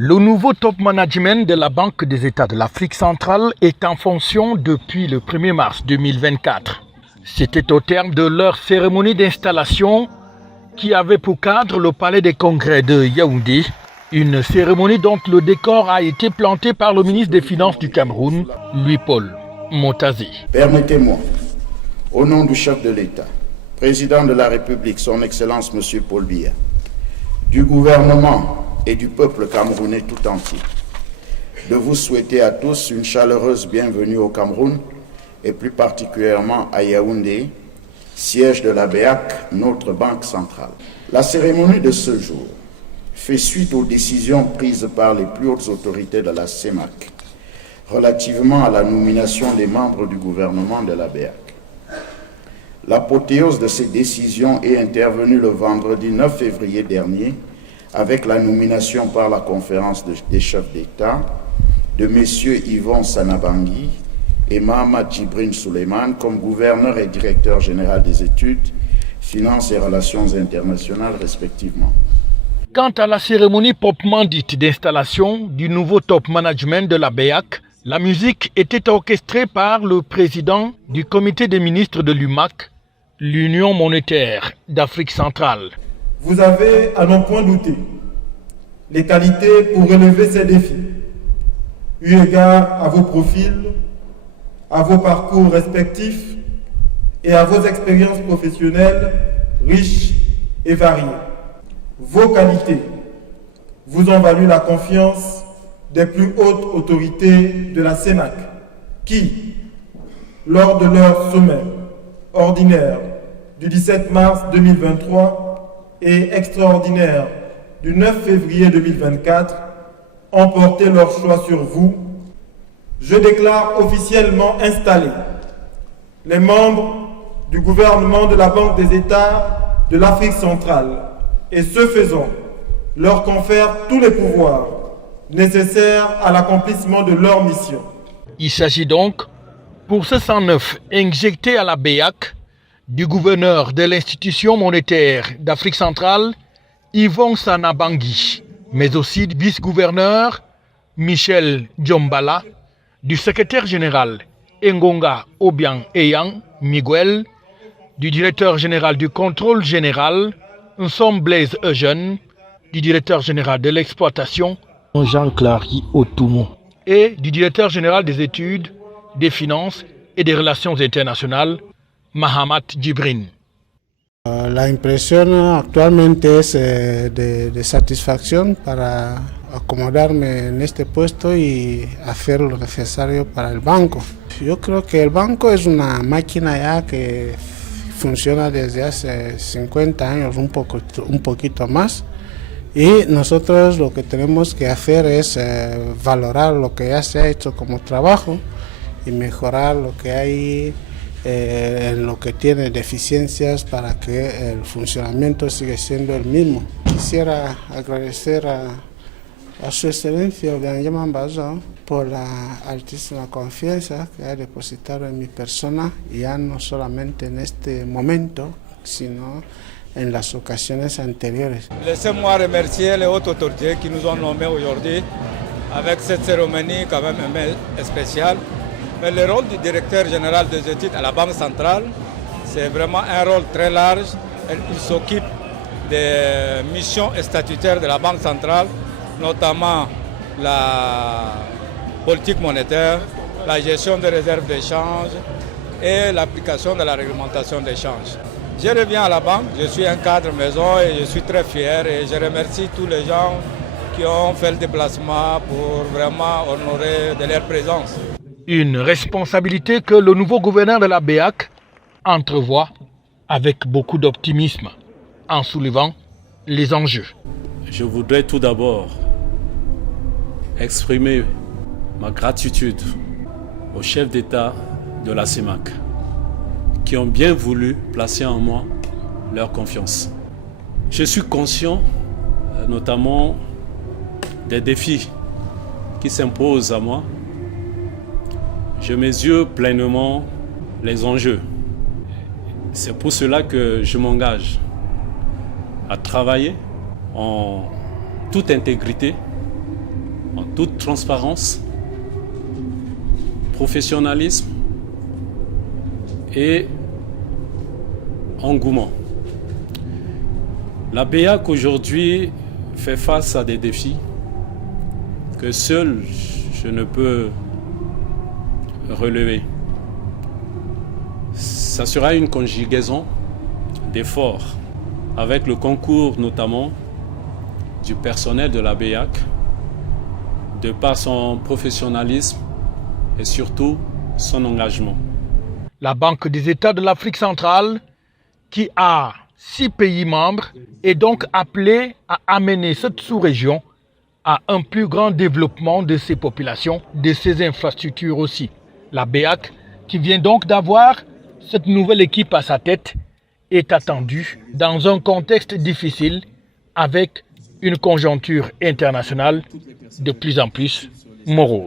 Le nouveau top management de la Banque des États de l'Afrique centrale est en fonction depuis le 1er mars 2024. C'était au terme de leur cérémonie d'installation qui avait pour cadre le palais des congrès de Yaoundé, une cérémonie dont le décor a été planté par le ministre des Finances du Cameroun, Louis-Paul Motazi. Permettez-moi, au nom du chef de l'État, président de la République, son Excellence M. Paul Biya, du gouvernement et du peuple camerounais tout entier, de vous souhaiter à tous une chaleureuse bienvenue au Cameroun et plus particulièrement à Yaoundé, siège de la BEAC, notre banque centrale. La cérémonie de ce jour fait suite aux décisions prises par les plus hautes autorités de la CEMAC relativement à la nomination des membres du gouvernement de la BEAC. L'apothéose de ces décisions est intervenue le vendredi 9 février dernier avec la nomination par la conférence des chefs d'État de M. Yvon Sanabangui et Mahamat Djibril Souleymane comme gouverneur et directeur général des études, finances et relations internationales respectivement. Quant à la cérémonie proprement dite d'installation du nouveau top management de la BEAC, la musique était orchestrée par le président du comité des ministres de l'UMAC, l'Union monétaire d'Afrique centrale. Vous avez, à n'en point douter, les qualités pour relever ces défis, eu égard à vos profils, à vos parcours respectifs et à vos expériences professionnelles riches et variées. Vos qualités vous ont valu la confiance des plus hautes autorités de la CEMAC qui, lors de leur sommet ordinaire du 17 mars 2023 et extraordinaire du 9 février 2024, ont porté leur choix sur vous. Je déclare officiellement installés les membres du gouvernement de la Banque des États de l'Afrique centrale et ce faisant, leur confère tous les pouvoirs nécessaires à l'accomplissement de leur mission. Il s'agit donc, pour ce 109 injecté à la BEAC, du gouverneur de l'institution monétaire d'Afrique centrale, Yvon Sanabangui, mais aussi du vice-gouverneur Michel Djombala, du secrétaire général Ngonga Obiang Eyang Miguel, du directeur général du contrôle général Nsom Blaise Eugène, du directeur général de l'exploitation Jean-Clary Otoumou et du directeur général des études, des finances et des relations internationales Mahamat Djibril. La impresión actualmente es de satisfacción para acomodarme en este puesto y hacer lo necesario para el banco. Yo creo que el banco es una máquina ya que funciona desde hace 50 años, un poquito más. Y nosotros lo que tenemos que hacer es valorar lo que ya se ha hecho como trabajo y mejorar lo que hay en lo que tiene deficiencias para que el funcionamiento siga siendo el mismo. Quisiera agradecer a Su Excelencia Obiang Bazo por la altísima confianza que ha depositado en mi persona, ya no solamente en este momento, sino en las ocasiones anteriores. Laissez-moi remercier les hautes autorités qui nous ont nommés aujourd'hui avec cette cérémonie quand même spéciale. Mais le rôle du directeur général des études à la Banque centrale, c'est vraiment un rôle très large. Il s'occupe des missions statutaires de la Banque centrale, notamment la politique monétaire, la gestion des réserves d'échange et l'application de la réglementation d'échange. Je reviens à la banque, je suis un cadre maison et je suis très fier et je remercie tous les gens qui ont fait le déplacement pour vraiment honorer de leur présence. Une responsabilité que le nouveau gouverneur de la BEAC entrevoit avec beaucoup d'optimisme en soulevant les enjeux. Je voudrais tout d'abord exprimer ma gratitude aux chefs d'État de la CEMAC qui ont bien voulu placer en moi leur confiance. Je suis conscient notamment des défis qui s'imposent à moi. Je mesure pleinement les enjeux. C'est pour cela que je m'engage à travailler en toute intégrité en toute transparence, professionnalisme et engouement. La BEAC aujourd'hui fait face à des défis que seul je ne peux relever. Ça sera une conjugaison d'efforts avec le concours notamment du personnel de la BEAC de par son professionnalisme et surtout son engagement. La Banque des États de l'Afrique centrale, qui a 6 pays membres, est donc appelée à amener cette sous-région à un plus grand développement de ses populations, de ses infrastructures aussi. La BEAC, qui vient donc d'avoir cette nouvelle équipe à sa tête, est attendue dans un contexte difficile avec une conjoncture internationale de plus en plus morose.